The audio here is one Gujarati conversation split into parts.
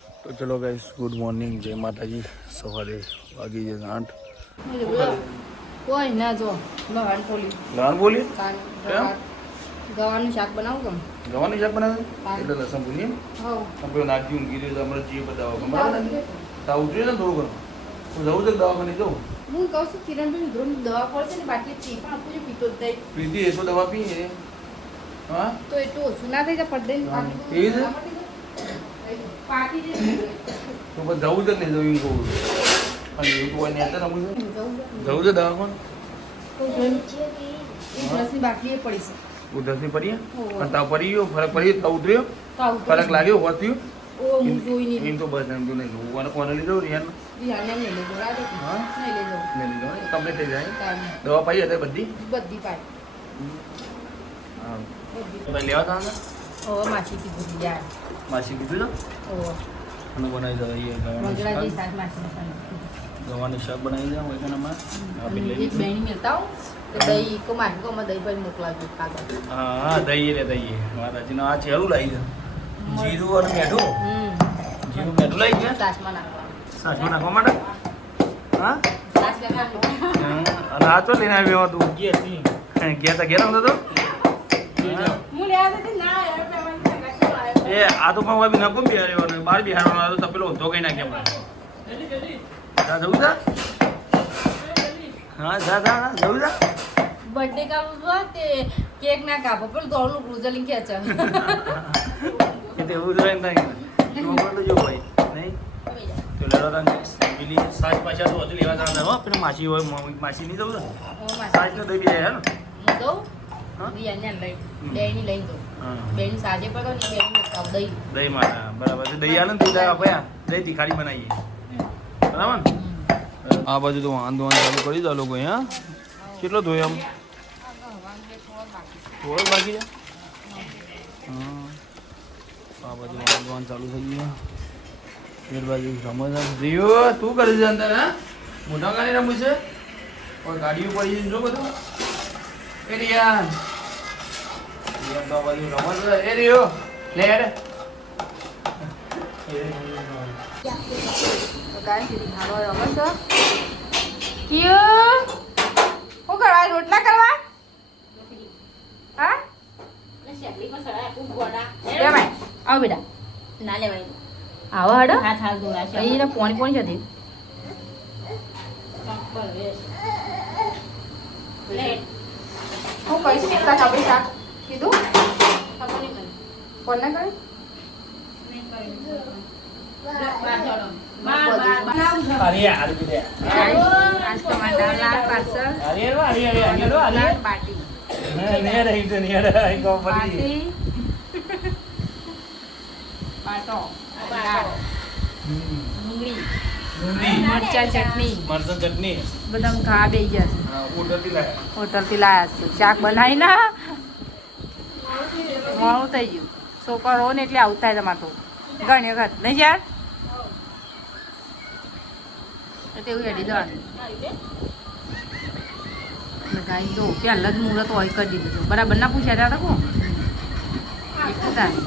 તો ચલો ગાઈસ, ગુડ મોર્નિંગ, જય માતાજી. સવારે વાગી જાય 8. કોઈ ના જો લહણ પોલી ગવાનું શાક બનાવું કેમ ગવાની શાક બનાવે એટલે લસણ ભૂલી આપણે નાખી ઊંઘી રહ્યો અમારે જે બતાવો બરાબર તાવ ઉતરી ને થોડું ઘણું જવું છે દવાખાને જવું. હું કહું છું કિરણભાઈ ધ્રુવ દવા પડશે ને બાકી પી પણ આપું છું પીતો જ થાય પ્રીતિ એ તો દવા પીએ હા તો એટલું ઓછું ના થઈ જાય પડદે એ જ પાકી તો બસ જવું છે ને જવું કહું અને એવું કોઈ ને અત્યારે જવું છે દવાખાને ઉધરસની બાકી એ પડી છે ઉધરસની પડીએ અને તાવ પડી ગયો ફરક પડી તાવ ઉતર્યો ફરક લાગ્યો હોત્યું હું જોઈ નહીં એમ તો બસ એમ તો નહીં કોને લીધો રિયાન રિહાને નહીં લઈ જાઉં રાતે હા નહીં લઈ જાઉં નહીં લીધો કમ્પ્લીટ થઈ જાય કામ દવા પાઈ હતી બધી બધી પાઈ હા બધી તો લેવા તા ને ઓ માસી કીધું યાર માસી કીધું ઓ અને બનાવી દઈએ મંગળાજી સાત માસી ગવાનું શાક બનાવી દઉં એનામાં આપી લઈ એક બહેની મિલતા હું તો દહીં કો માસી કો દહીં પર મોકલાવજો કાગળ હા દઈએ રે દઈએ માતાજીનો આ ચેરું લાવી દે જીરું અને મેઠું જીરું મેઠું લાવી ગયા સાસમાં નાખવાનું સાસમાં નાખવા માટે હા સાસ નાખવાનું અને આ તો લઈને આવ્યો તું ગયા ઘેર હતો તો હું લેવા જતી ના યાર પેમેન્ટ એ આ તો પણ બી નકો બિહાર્યો ને બાર બિહારવાનો તો પેલો ધો કઈ નાખ્યા જા જવું જા હા જા જવું જા બર્થડે કાપવા તે કેક ના કાપો પેલું દોડનું ક્રુઝલિંગ ખેંચે કે તે એવું જોઈએ ને તો બોલો જો ભાઈ નહીં તો લેવા તા પેલી સાજ પાછા તો હજુ લેવા જવાના હો પેલા માસી હોય માસી નહીં જવું ને સાજ તો દઈ જાય હે ને હું દઉં બિયાને લઈ બેની લઈ દઉં બેની સાજે પર તો ને બેની કાપ દહીં દહીં માતા બરાબર છે દહીં આલે ને તું આપ્યા દહીં તીખારી બનાવીએ બરાબર ને આ બાજુ તો વાંધો ચાલુ કરી દો લોકો હા કેટલો ધોયો આમ થોડો બાકી છે હા આ બાજુ વાંધો ચાલુ થઈ ગયો એ બાજુ સમજ રીયો તું કરે છે અંદર હા મોટા ગાડી રમવું છે કોઈ ગાડીઓ પડી છે જો બધું એ રિયાન તો આ બાજુ રમત એ રીયો લે હેડ તો ગાય સીધી હાલો રમે છો ક્યું શું કરવા રોટલા કરવા હા લેવાય આવ બેટા ના લેવાય આવો હડો હાથ હાલ ધોયા છે અહીં પોણી છે લેટ હું કહીશ કેટલા કાપી શાક કીધું ખબર નહીં મને કોને કરી અરે યાર બીડે આજ ટમાટર લાલ પાર્સલ લાલ બાટી ને રહી તો ને રહી કો પડી બાટી પાટો દાળ ડુંગળી મરચાં ચટણી મરચાં ચટણી બધા ખા બે ગયા છે ઓર્ડરથી લાયા હોટલથી લાયા છે શાક બનાવી ના મોડું થઈ ગયું છોકરો ને એટલે આવું થાય તમારે તો ઘણી વખત નહીં યાર તેવું હેડી દેવાનું ગાઈ જો પહેલાં જ મુહૂર્ત હોય કરી દીધું બરાબર ના પૂછ્યા હતા કો એટલું થાય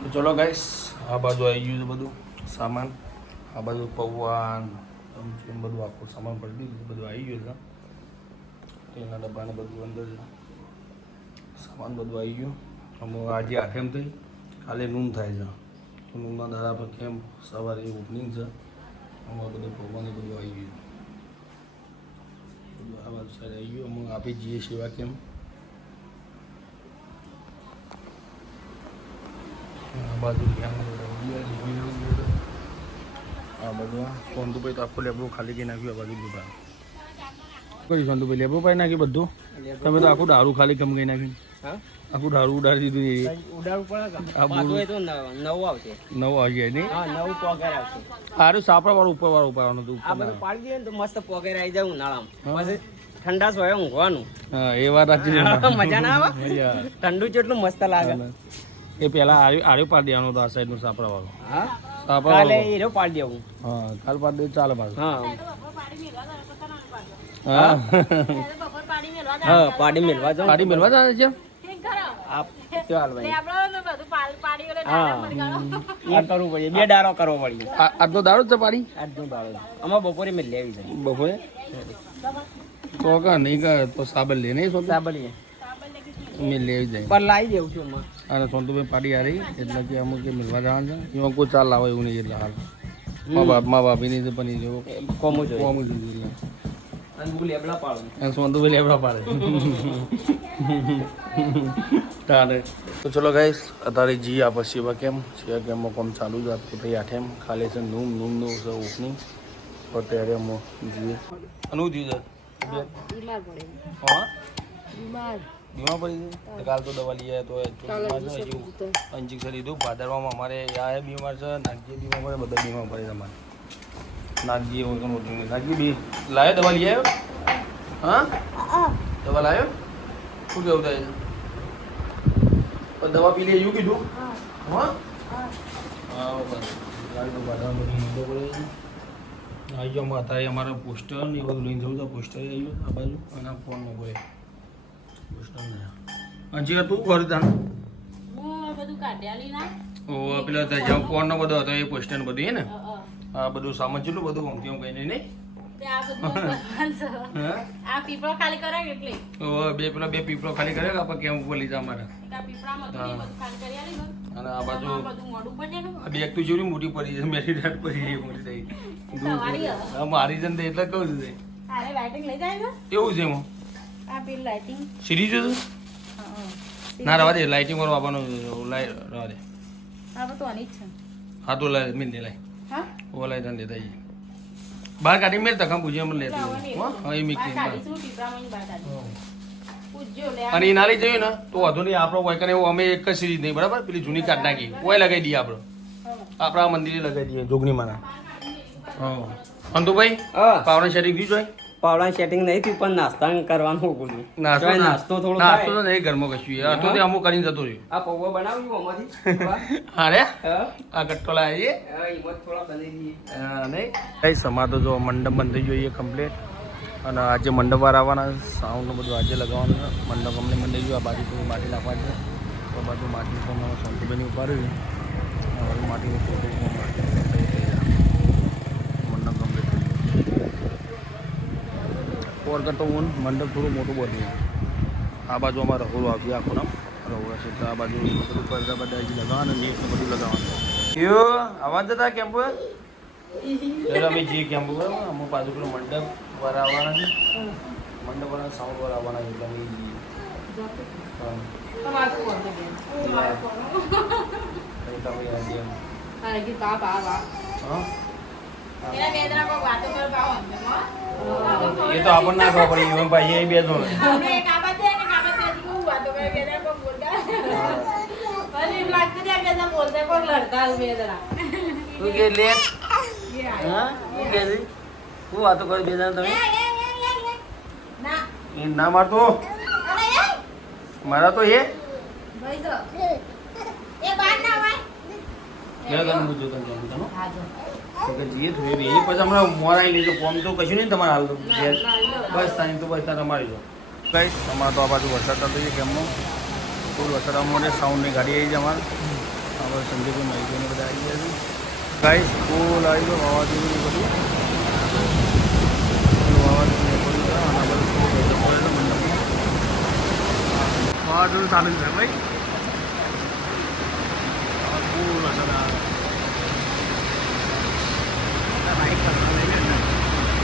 તો ચલો ગાઈસ આ બાજુ આવી ગયું છે બધું સામાન આ બાજુ પૌવાન ચમચી બધું આખું સામાન પડી દીધું બધું આવી ગયું છે તેના ડબ્બાને બધું અંદર છે સામાન બધું આવી ગયું અમે આજે આઠેમ થઈ કાલે નૂન થાય છે નૂનના દાડા પર કેમ સવારે ઓપનિંગ છે અમારે બધું પૌવાને બધું આવી ગયું બધું આ બાજુ સાઈડ આવી ગયું અમે આપી જઈએ સેવા કેમ આ બાજુ આ બધું સોનતુભાઈ તો આખું લેબડું ખાલી કરી નાખ્યું આ બાજુ દુકાન કઈ સોનતુભાઈ લેબડું પાઈ નાખ્યું બધું તમે તો આખું દારૂ ખાલી કમ ગઈ નાખ્યું આખું દારૂ ઉડાડી દીધું નવ આવી નહીં સારું સાપડા વાળું ઉપર વાળું ઉપાડવાનું હતું પાડી દઈએ ને તો મસ્ત પોકેર આવી જાય ઉનાળામાં પછી ઠંડા સોય ઊંઘવાનું હા એ વાત સાચી મજા ના આવે ઠંડુ જેટલું મસ્ત લાગે એ પેલા આર્યો પાડી દેવાનો હતો આ સાઈડ નું સાપડા વાળો હા સાપડા કાલે હીરો પાડી દેવું હા કાલ પાડી દે ચાલે પાછું હા હા હા પાડી મેળવા જાઉં પાડી મેળવા જાય છે હપ્તો હાલવાય. લેબડો ને બધું પાડી ઓલે હા. ડાળા મરગાળો. આ કરવું પડે, 2 દારો કરવો પડે. આજનો દાડો જ છે પાડી આજનો દાડો આમાં બપોરે મેં લેવી જાય. બપોરે તો કા નહીં કા તો સાબર લે નહીં સોંતું સાબલીએ મેં લેવી જાય પર લાવી દેવું છું માં. અને સોંતુભાઈ પાડી આ રહી એટલે કે અમુક જે મિલવા જવાનું છે એમાં કોઈ ચાલ આવે એવું નહીં એટલે હાલ મા બાપીની તો બની જેવો કોમો જોઈએ. કોમ દીધી એટલે અને હું લેબડા પાડું. અને સોંતુભાઈ લેવડા પાડે તારે તો ચલો ગાઈસ અત્યારે જી આ પછી કેમ છે કેમમાં કોમ ચાલુ જ આપતી ભાઈ આઠેમ ખાલી છે નૂમ નૂમનું છે ઉઠની તો ત્યારે અમે જીએ અનું થયું છે બીમાર પડે હા બીમાર બીમાર પડી ગઈ કાલ તો દવા લઈ આવ્યા તો ઇન્જેક્શન લીધું ભાદરવામાં અમારે આ બીમાર છે નાગજી બીમાર પડે બધા બીમાર પડે તમારે નાગજી વગર મોટું નહીં નાગજી બી લાવ્યો દવા લઈ આવ્યો હા દવા લાવ્યો શું કેવું થાય છે પણ દવા પી લે એવું કીધું હા હા બસ લાવી તો ભાદરવામાં બધી ઈંધો પડે આવી ગયો અત્યારે અમારે પોસ્ટર ને એ બધું લઈને જવું તો પોસ્ટર આવી ગયું આ બાજુ અને આ ફોન નંબર હજી તું કરી તાન હું બધું કાઢ્યાલી ના. ઓ પેલો જ્યાં ફોન નો બધો હતો એ પોસ્ટર બધું હે ને આ બધું સામાન કેટલું બધું ગમતી હું કઈ નહીં તે આ બધું ભગવાન છે. હા આ પીપળો ખાલી કરાય એટલે ઓ બે પીપળો ખાલી કરે કે આપણે કેમ ઉપર લીધા અમારે એક આ પીપળામાં હતું ને બધું ખાલી કરી આલી ને. અને આ બાજુ આમાં બધું મોઢું બનેલું. આ બેગ તો જેવડી મોટી પડી છે મેરી રાત પડી એ મોટી થઈ તમારી હે? હા મારી જન એટલે કહું છું અરે લાઇટિંગ લઈ જાય ને એવું છે એમાં આ પેલી લાઇટિંગ. સિરીઝ છે ના રવા દે લાઇટિંગ વાળું આપવાનું રવા દે આ તો આની જ છે. હા તો લાય મિલ દે લાય હા ઓ લાય તને દેતા જઈએ બહાર કાઢી મેળ તકમ પૂછ્યું એમ લેતી હા એ મિક્સ બહાર કાઢીશું પીપળામાં ને બહાર કાઢીશું. પૂછજો લે. અને એ ના લઈ જઈએ ને તો વાંધો નહીં આપણો કોઈ કને એવું અમે એક જ સિરીઝ નહીં બરાબર પેલી જૂની કાઢ નાખી કોઈ લગાવી દઈએ આપણો આપણા મંદિરે લગાવી દઈએ જોગણીમાંના હા અંતુભાઈ હા પાવડા સેટિંગ થયું જોઈ પાવડા સેટિંગ નહીં થયું પણ નાસ્તા કરવાનું હોવું જોઈએ. નાસ્તો તોય નાસ્તો થોડો નાસ્તો તો થાય. નહીં ઘરમાં કશું એ હતો તે અમુક કરીને જતો રહ્યો આ પૌવા બનાવ્યું આમાંથી અરે હા આ કટ્ટો લાવીએ એમાં થોડા બનાવી દઈએ. નહીં કઈ સમા તો જો મંડપ બંધ થઈ ગયો એ કમ્પ્લીટ અને આજે મંડપવાર આવવાના સાઉન્ડ બધું આજે લગાવવાનું છે મંડપ અમને મંડી ગયું આ બાજુ થોડી માટી નાખવાની છે તો બાજુ માટી તો મારા સંતુભાઈની ઉપાડ્યું છે આ બાજુ માટીનું મંડપ કમ્પ્લીટ ઓર કરતો હું મંડપ થોડું મોટું બન્યું આ બાજુ અમારે રહોડું આવ્યું આખું નામ રહોડા છે તો આ બાજુ બધું પડદા બધા હજી લગાવવાનું નેટ ને બધું લગાવવાનું યો અવાજ જતા કેમ્પો એટલે અમે જે કેમ્પો બરાબર અમુક બાજુ પેલો મંડપ વાર આવવાના છે મંડપ વાળા સાઉન્ડ વાર આવવાના છે એટલે અમે જઈએ હા તમારું કોણ છે બેન? એટલે અમે આજે આ ગીત આ બા બા હા એના બે જણા કોઈ વાતો કરવા આવો અંદર, હો. એ તો આપણને ના ખબર પડી એમ ભાઈ એ બે જો આપણે એક આ બાજુ અને એક આ બાજુ હજી કોઈ વાતો કરે, બે જણા કોઈ બોલતા. અને એમ લાગતું છે આ બે જણા બોલતા, કોઈ લડતા હોય બે જણા. તું કે લે એ આવ્યો. હા શું કે છે શું વાતો કરી બે જણા તમે ના. એ ના મારતો અરે એ મારા તો એ ભાઈ જો. એ બહાર ના હોય. મેં તને પૂછ્યું તને જાણું તને હા જો. તો કે જઈએ થોડી બે પછી હમણાં મોરાઈ લેજો કોમ તો કશું નહીં તમારે હાલ તો બસ તાની તો બસ તારે અમારી જો કઈ અમારે તો આ બાજુ વરસાદ થતો છે કેમનો ફૂલ વરસાદ આવવા માટે સાઉન્ડની ગાડી આવી છે અમારે આપણે સંજયભાઈ માહિતીને બધા આવી ગયા છે કઈ ફૂલ આવી ગયો વાવાઝોડું ને બધું વાવાઝોડું ને બધું છે અને આ બધું ફૂલ ગજબ પડે છે મંડપમાં વાવાઝોડું ચાલુ છે ભાઈ ફૂલ વરસાદ આવે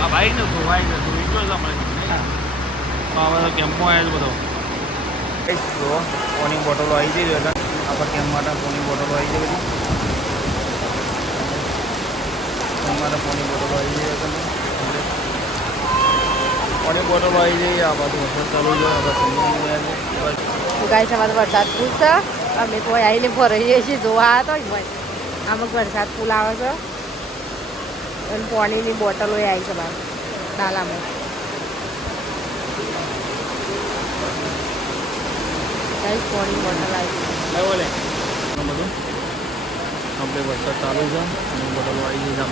આ બાઈક ને ધોવાઈ ગયો એટલો જ અમારે આ બધા કેમ્પો આવ્યા છે બધો જો પાણી બોટલો આવી જઈ હતા આપણા કેમ્પ માટે પાણી બોટલો આવી જાય બધી કેમ્પ માટે પાણી બોટલો આવી જાય હતા પાણી બોટલો આવી જાય આ બધું વરસાદ ચાલુ છે આપણે સમજાવી તો ગાય તમારો વરસાદ ફૂલ છે અમે તો આવીને ભરાઈએ છીએ જોવા હતો અમુક વરસાદ ફૂલ આવે છે અને પાણીની બોટલો આવી છે બહાર નાલામાં ગાઈસ પાણીની બોટલ આવી છે બોલે બધું આપણે વરસાદ ચાલુ છે અને બોટલો આવી ગઈ છે આ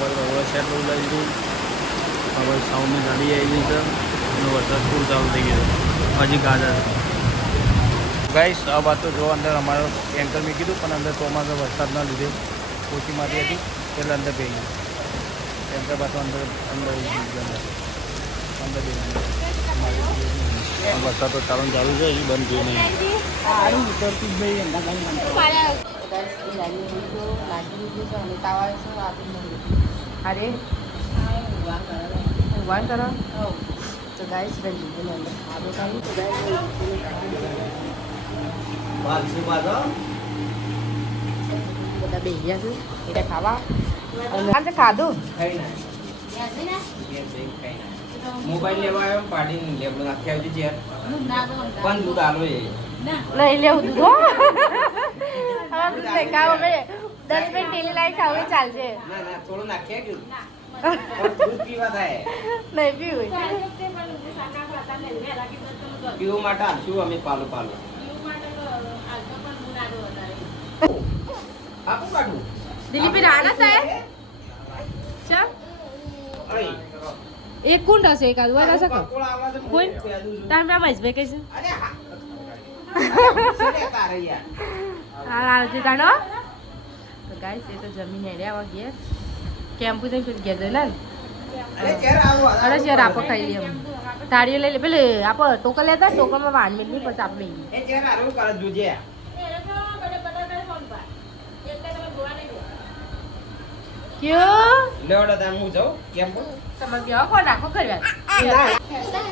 બાજુ હવે શેર બધું લાવી દીધું હવે સાઉન્ડની ગાડી આવી ગઈ છે અને વરસાદ ફૂલ ચાલુ થઈ ગયો હજી ગાજર ગાઈસ આ વાત તો જો અંદર અમારો એન્કર મેં કીધું પણ અંદર ચોમાસા વરસાદના લીધે ઓછી મારી હતી એટલે અંદર બે ગયું એન્કર પાછું અંદર અંદર વરસાદ તો ચાલુ છે એ બંધ થયું નહીં અરે ઊભા કરો તો ગાઈસ રંજીતની અંદર ખાધો ખાઈ તો બધા બે ગયા છે એટલે ખાવા અને ખાધું મોબાઈલ લેવા આવ્યો પાડીને લેબડો નાખી આવજો ચેર પણ દૂધ આલો એ લઈ લેવું દૂધ હવે દૂધ નહીં ખાવ હવે 10 મિનિટ ટેલી લાવી ખાવું એ ચાલશે ના ના થોડું નાખી આવજો દૂધ પીવા થાય નહીં પીવું પીવું માટે આપશું અમે પાલો પાલો આપું કાઢું દિલીપી રાણા થાય ચમ એક કોણ હશે એક આદુ ના શકો કોણ તાર મેં મહેશભાઈ કહીશું હા આવજે તાનો તો ગાઈસ એ તો જમીન હેડ્યા વાગ્યે કેમ્પુ જઈ ફિર ઘેર જઈને અરે ચેર આપો ખાઈ લઈએ થાળીઓ લઈ લે પેલે આપો ટોકન લેતા ટોકનમાં વાન મિનિટ નહીં પછી આપણે એ ચેર આરું કરે જોજે ક્યું લેવડો તાર હું જાઉં કેમ પર તમે બેહો કોણ રાખો ખરી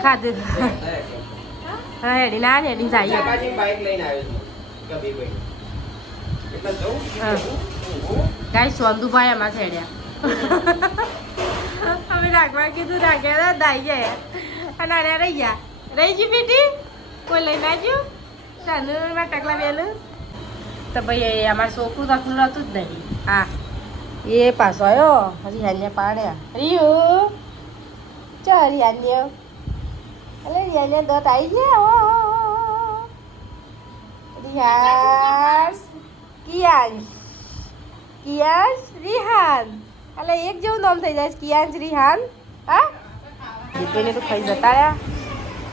ખાધું હા હેડી ના હેડી જાય કાકાજી બાઈક લઈને આવ્યો છું કબીરભાઈ એટલે જાઉં ગાઈસ સોંદુભાઈ એમાં છેડ્યા અમે રાખવા કીધું રાખ્યા દાઈ ગયા અને આને રહી ગયા રહી ગઈ બેટી કોઈ લઈને આવ્યું ચાનું ટકલા બેલું તો ભાઈ અમારું છોકરું તકલું હતું જ નહીં હા એ પાછો આવ્યો હજી હાન્ય પાડ્યા રિયુ ચા રિયાન્ય અલે રિયાન્ય દત આવી ગયા રિયાસ કિયાંશ કિયાંશ રિહાન અલે એક જેવું નામ થઈ જાય કિયાંશ રિહાન હા દીપેને તો ખાઈ જતા રહ્યા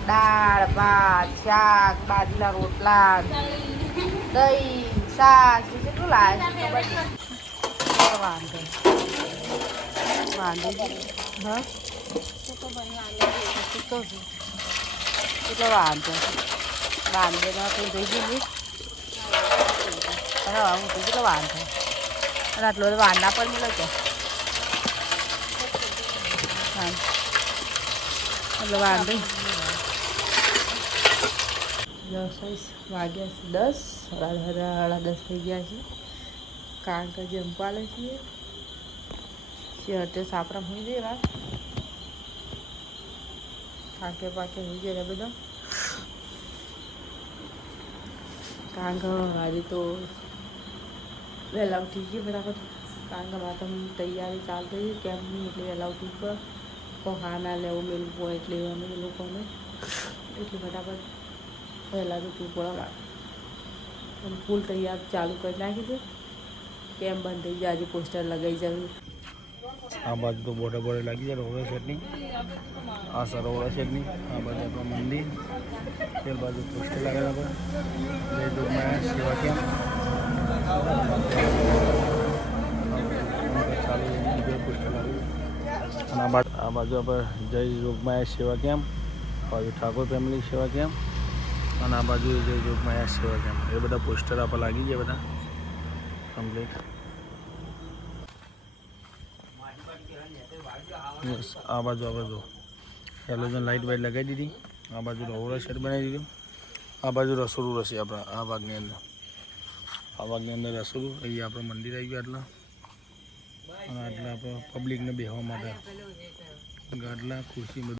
દાળ ભાત શાક બાજરીના રોટલા દહીં શાક કેટલું લાવે વાંધો વાંધો હા કેટલો વાંધો વાંધો કંઈ જોઈ ગયું હા હું તો કેટલો વાંધો અને આટલો બધો વાંધા પણ મળે છે હા એટલે વાંધો 10 વાગ્યા છે 10 સાડા 10 થઈ ગયા છે કારણ કે જમવાલે છીએ શેરતે સાપરા હોઈ દેવા પાકે પાકે હોઈ જાય બધા કારણ કે આજે તો વહેલા ઉઠી ગઈ બરાબર કારણ કે મારે તમે તૈયારી ચાલતી હતી કેમ્પની એટલે વહેલા ઉઠી પર ખાના લેવું મેળવું હોય એટલે અમે એ લોકોને એટલે ફટાફટ વહેલા જ ઉઠવું પડે મારે ફૂલ તૈયાર ચાલુ કરી નાખી છે કેમ બંધ થઈ જાય આજે પોસ્ટર લગાવી જવું આ બાજુ તો બોર્ડર બોર્ડર લાગી જાય રોડા સેટની આ સરોવર સેટની આ બાજુ આપણું મંદિર તે બાજુ પોસ્ટર લાગેલા પર જય જોગમાયા સેવા કેમ્પ ચાલુ પોસ્ટર લાગ્યું અને આ બાજુ આપણે જય જોગમાયા સેવા કેમ્પ બાજુ ઠાકોર ફેમિલી સેવા કેમ્પ અને આ બાજુ જય જોગમાયા સેવા કેમ્પ એ બધા પોસ્ટર આપણે લાગી જાય બધા કમ્પ્લીટ આ બાજુ આપણે જો હેલોજન લાઇટ વાઇટ લગાવી દીધી આ બાજુ રોવડા શેડ બનાવી દીધું આ બાજુ રસોડું રહેશે આપણા આ ભાગની અંદર રસોડું અહીંયા આપણું મંદિર આવી ગયું આટલા અને આટલા આપણે પબ્લિકને બેસવા માટે ગાટલા ખુરશી બધું